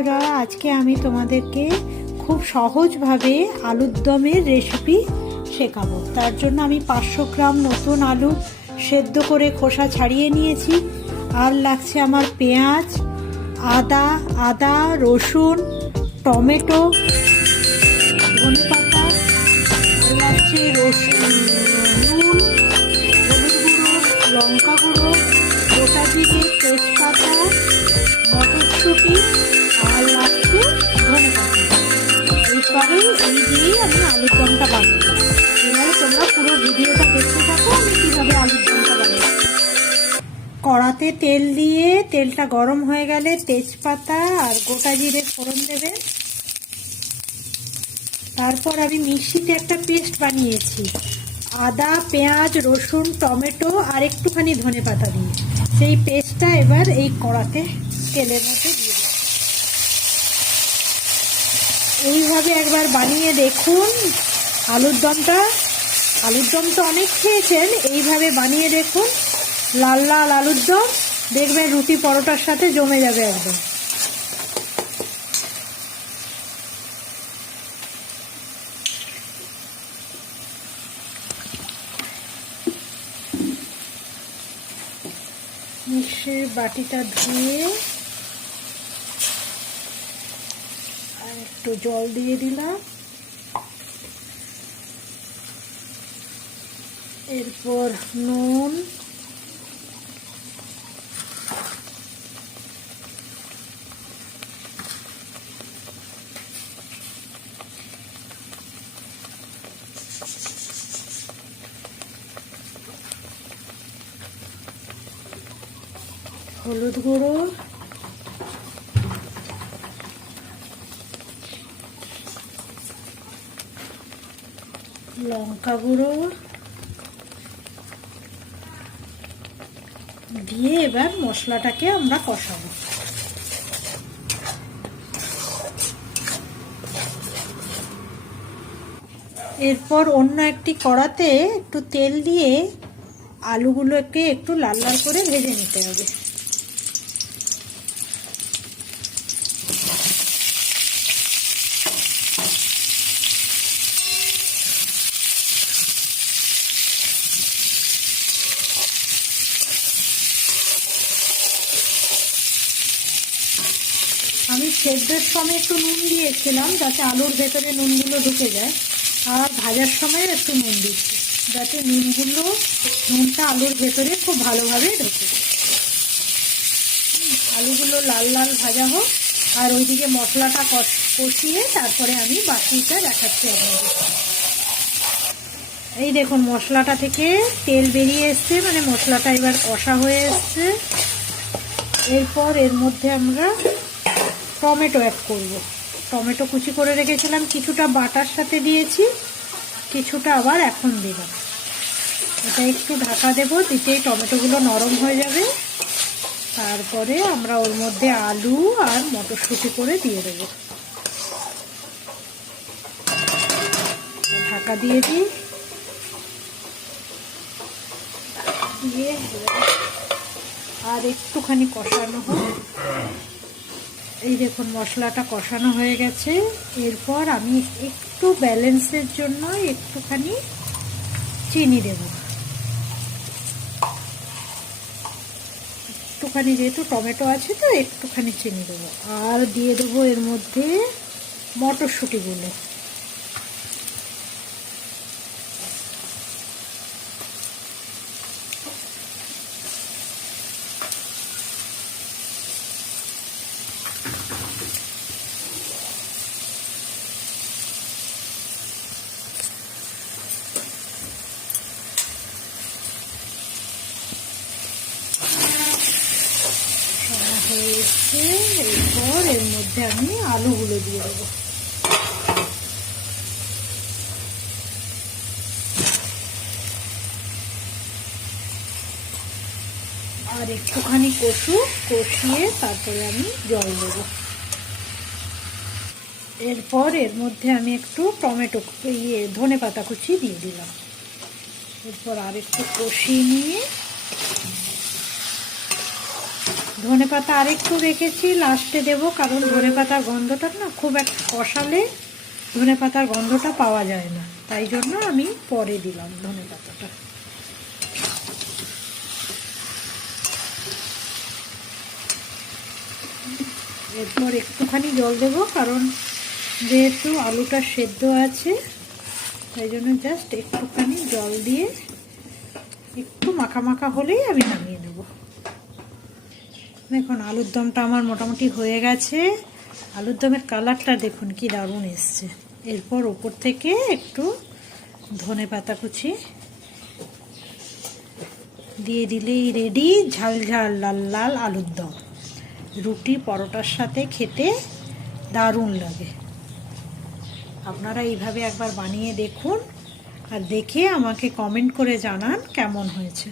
বন্ধুরা, আজকে আমি তোমাদেরকে খুব সহজভাবে আলুর দমের রেসিপি শেখাবো। তার জন্য আমি 500 গ্রাম নতুন আলু সেদ্ধ করে খোসা ছাড়িয়ে নিয়েছি। আর লাগছে আমার পেঁয়াজ, আদা, রসুন, টমেটো, ধনেপাতা, লাগছে নুন, হলুদ গুঁড়ো, লঙ্কা গুঁড়ো, গোটা জিরে, তেজপাতা, মটরশুঁটি আর লাগছে ধনেপাতা। এইভাবেই এই দিয়েই আমি আলুর দমটা বানাবো। এবারে তোমরা পুরো ভিডিওটা দেখতে থাকো আমি কীভাবে আলুর দমটা বানাবো। কড়াতে তেল দিয়ে তেলটা গরম হয়ে গেলে তেজপাতা আর গোটা জিরে ফোড়ন দেবে। তারপর আমি মিক্সিতে একটা পেস্ট বানিয়েছি আদা, পেঁয়াজ, রসুন, টমেটো আর একটুখানি ধনেপাতা দিয়ে। সেই পেস্টটা এবার এই কড়াতে তেলের মধ্যে দিয়ে দেব। এইভাবে একবার বানিয়ে দেখুন আলুর দম তো অনেক খেয়েছেন, এইভাবে বানিয়ে দেখুন লাল লাল আলুর দম, দেখবেন রুটি পরোটার সাথে জমে যাবে একদম। মিক্সির বাটিটা ধুয়ে আর একটু জল দিয়ে দিলাম। এরপর নুন, হলুদ গুঁড়ো, লঙ্কা গুঁড়ো দিয়ে এবার মশলাটাকে আমরা কষাবো। এরপর অন্য একটি কড়াতে একটু তেল দিয়ে আলুগুলোকে একটু লাল লাল করে ভেজে নিতে হবে। আমি সেদ্ধের সময় একটু নুন দিয়েছিলাম যাতে আলুর ভেতরে নুনগুলো ঢুকে যায়, আর ভাজার সময় একটু নুন দিচ্ছি যাতে নুনটা আলুর ভেতরে খুব ভালোভাবে ঢুকে যায়। আলুগুলো লাল লাল ভাজা হোক আর ওইদিকে মশলাটা কষিয়ে তারপরে আমি বাকিটা দেখাচ্ছি আপনাদের। এই দেখুন মশলাটা থেকে তেল বেরিয়ে এসছে, মানে মশলাটা এবার কষা হয়ে এসছে। এরপর এর মধ্যে আমরা টমেটো অ্যাড করব। টমেটো কুচি করে রেখেছিলাম, কিছুটা বাটার সাথে দিয়েছি, কিছুটা আবার এখন দিলাম। এটা একটু ঢাকা দেবো, দিতেই টমেটোগুলো নরম হয়ে যাবে। তারপরে আমরা ওর মধ্যে আলু আর মটরশুঁটি করে দিয়ে দেবো। ঢাকা দিয়ে দিই, দিয়ে আর একটুখানি কষানো হোক। এই দেখুন মশলাটা কষানো হয়ে গেছে। এরপর আমি একটু ব্যালেন্সের জন্য একটুখানি চিনি দেব। একটুখানি যেহেতু টমেটো আছে তো একটুখানি চিনি দেবো। আর দিয়ে দেবো এর মধ্যে মটরশুঁটিগুলো। হয়েছে, এরপর এর মধ্যে আমি আলুগুলো দিয়ে দেবো। আর একটুখানি কষিয়ে তারপরে আমি জল দেবো। এরপর এর মধ্যে আমি একটু ধনেপাতা কুচি দিয়ে দিলাম। এরপর আর একটু কষিয়ে নিয়ে ধনেপাতা আরেকটু রেখেছি, লাস্টে দেব, কারণ ধনেপাতার গন্ধটা না খুব একটা কষালে ধনেপাতার গন্ধটা পাওয়া যায় না, তাই জন্য আমি পরে দিলাম ধনেপাতাটা। এরপর একটুখানি জল দেব, কারণ যেহেতু আলুটা সেদ্ধ আছে তাই জন্য জাস্ট একটুখানি জল দিয়ে একটু মাখা মাখা হলেই আমি নামিয়ে নেব। দেখুন আলুর দমটা আমার মোটামুটি হয়ে গেছে। আলুর দমের কালারটা দেখুন কি দারুণ এসছে। এরপর ওপর থেকে একটু ধনেপাতা কুচি দিয়ে দিলেই রেডি ঝাল ঝাল লাল লাল আলুর দম। রুটি পরোটার সাথে খেতে দারুণ লাগে। আপনারা এইভাবে একবার বানিয়ে দেখুন আর দেখে আমাকে কমেন্ট করে জানান কেমন হয়েছে।